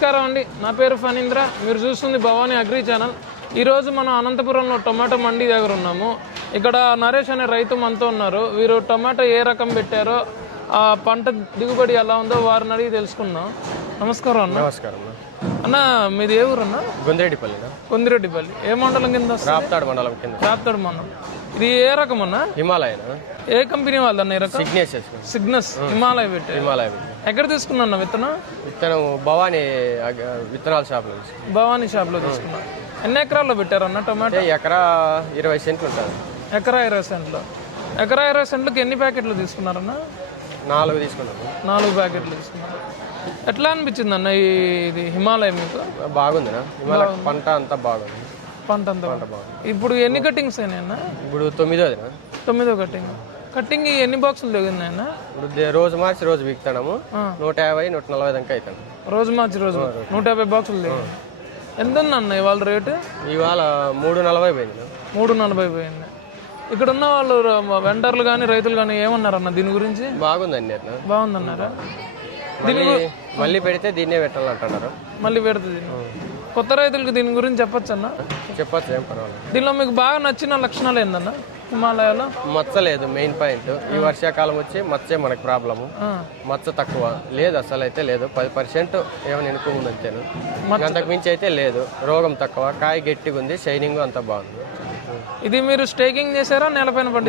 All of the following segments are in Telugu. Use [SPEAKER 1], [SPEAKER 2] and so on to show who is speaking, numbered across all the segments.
[SPEAKER 1] నమస్కారం అండి, నా పేరు ఫణీంద్ర. మీరు చూస్తుంది భవానీ అగ్రి ఛానల్. ఈరోజు మనం అనంతపురంలో టొమాటో మండి దగ్గర ఉన్నాము. ఇక్కడ నరేష్ అనే రైతు మనతో ఉన్నారు. వీరు టొమాటో ఏ రకం పెట్టారో, ఆ పంట దిగుబడి ఎలా ఉందో వారిని అడిగి తెలుసుకుందాం. నమస్కారం అన్న.
[SPEAKER 2] నమస్కారం
[SPEAKER 1] అన్న, మీది ఏ ఊరు అన్న?
[SPEAKER 2] గొందిరెడ్డిపల్లి.
[SPEAKER 1] కొందిరెడ్డిపల్లి ఏ మండలం కింద?
[SPEAKER 2] రాప్తాడు మండలం కింద.
[SPEAKER 1] రాప్తాడు మండలం. ఇది ఏ రకం అన్న?
[SPEAKER 2] హిమాలయ.
[SPEAKER 1] ఏ కంపెనీ వాళ్ళన్న ఈ రకం? సిగ్నస్ హిమాలయ పెట్టారు.
[SPEAKER 2] హిమాలయ
[SPEAKER 1] ఎక్కడ తీసుకున్నా విత్తనం?
[SPEAKER 2] విత్తనం భవానీ విత్తనాల షాప్ లో.
[SPEAKER 1] భవానీ షాప్ లో తీసుకున్నా. ఎన్ని ఎకరాల్లో పెట్టారన్న టొమాటో?
[SPEAKER 2] ఎకరా 20 సెంట్లు ఉంటుంది.
[SPEAKER 1] ఎకరా 20 సెంట్లు. ఎకరా 20 సెంట్లకి ఎన్ని ప్యాకెట్లు తీసుకున్నారన్న?
[SPEAKER 2] 4 తీసుకున్నాను.
[SPEAKER 1] 4 ప్యాకెట్లు తీసుకున్నారు. ఎట్లా అనిపించింది అన్న ఇది హిమాలయ మీకు?
[SPEAKER 2] బాగుందినా హిమాలయ పంట అంతా బాగుంది.
[SPEAKER 1] పంట అంతా బాగుంది. ఇప్పుడు ఎన్ని కటింగ్స్ అయినాయి అన్న?
[SPEAKER 2] ఇప్పుడు 9వ.
[SPEAKER 1] 9వ కటింగ్. కటింగ్ ఎన్ని బాక్సులు దిగున్నాయి అన్న?
[SPEAKER 2] ఇప్పుడు రోజు మార్చి రోజు విక్తాము. 150, 140 దాకా అవుతాను.
[SPEAKER 1] రోజు మార్చి రోజు 150 బాక్సులు దిగు. ఎంత ఉంది అన్న ఇవాళ రేటు?
[SPEAKER 2] ఇవాళ 340 పోయింది.
[SPEAKER 1] 340 పోయింది. ఇక్కడ ఉన్న వాళ్ళు వెండర్లు కానీ రైతులు కానీ ఏమన్నారన్న దీని గురించి?
[SPEAKER 2] బాగుందండి.
[SPEAKER 1] బాగుందన్నారా?
[SPEAKER 2] మళ్ళీ పెడితే దీన్నే పెట్టాలంటున్నారు.
[SPEAKER 1] మళ్ళీ పెడుతుంది. కొత్త రైతులకు దీని గురించి చెప్పొచ్చు అన్న?
[SPEAKER 2] చెప్పచ్చు, ఏం పర్వాలేదు.
[SPEAKER 1] దీనిలో మీకు బాగా నచ్చిన లక్షణాలు ఏందన్న హిమాలయాలో?
[SPEAKER 2] మచ్చ లేదు మెయిన్ పాయింట్. ఈ వర్షాకాలం వచ్చి మచ్చే మనకు ప్రాబ్లము. మచ్చ తక్కువ లేదు, అసలు అయితే లేదు. 10% ఏమైనా ఎనుకుంది అంతేను. అంతకు మించి అయితే లేదు. రోగం తక్కువ, కాయ గట్టిగా ఉంది, షైనింగ్ అంతా బాగుంది.
[SPEAKER 1] ఇది మీరు స్టేకింగ్ చేశారా నేలపైన పండి?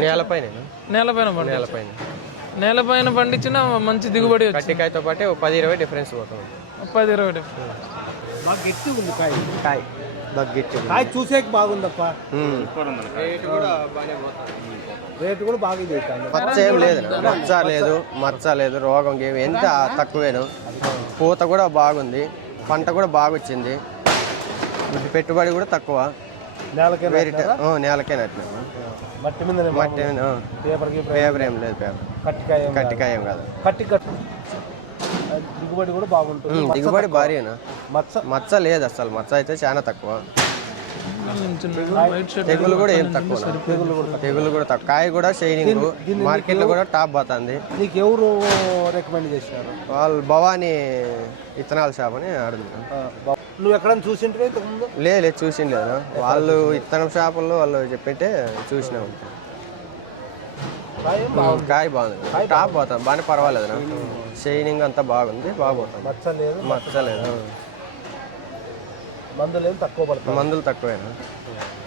[SPEAKER 1] నేలపైన పండించిన మంచి దిగుబడి.
[SPEAKER 2] కట్టికాయతో పాటు 10-20 డిఫరెన్స్ పోతుంది.
[SPEAKER 1] 10-20 డిఫరెన్స్.
[SPEAKER 3] బాగా గట్టి ఉంది కాయ కాయ చూసే బాగుందప్ప. రేటు కూడా బాగా ఇది అవుతుంది.
[SPEAKER 2] మచ్చ ఏం లేదు, మచ్చ లేదు, రోగం ఏమి ఎంత తక్కువేను. పూత కూడా బాగుంది, పంట కూడా బాగా వచ్చింది. పెట్టుబడి కూడా తక్కువ. నేలకే నట్టినా.
[SPEAKER 3] మట్టి మీద
[SPEAKER 2] పేపర్ ఏం లేదు. కట్టికాయ ఏం కాదు.
[SPEAKER 3] దిగుబడి కూడా బాగుంటుంది.
[SPEAKER 2] దిగుబడి భారీనా. మచ్చ లేదు అసలు. మచ్చ అయితే చాలా తక్కువ. తెగులు కూడా ఏం తక్కువ. తెగులు కూడా తక్కువ. కాయ కూడా షైనింగ్. మార్కెట్ లో కూడా టాప్ పోతుంది.
[SPEAKER 3] నీకు ఎవరు రికమెండ్ చేశారు?
[SPEAKER 2] వాళ్ళు భవానీ విత్తనాల షాప్ అని అడుగుతున్నారు.
[SPEAKER 3] నువ్వు ఎక్కడైనా చూసింటే?
[SPEAKER 2] లేదు చూసిండలేదు. వాళ్ళు విత్తనం షాపుల్లో వాళ్ళు చెప్పింటే చూసినాము. కాయ బాగుంది, టాప్ పోతాం బాగానే, పర్వాలేదు. షైనింగ్ అంతా బాగుంది, బాగుపోతుంది.
[SPEAKER 3] మచ్చ లేదు.
[SPEAKER 2] మందులు
[SPEAKER 3] తక్కువ
[SPEAKER 2] మందులు తక్కువేనా.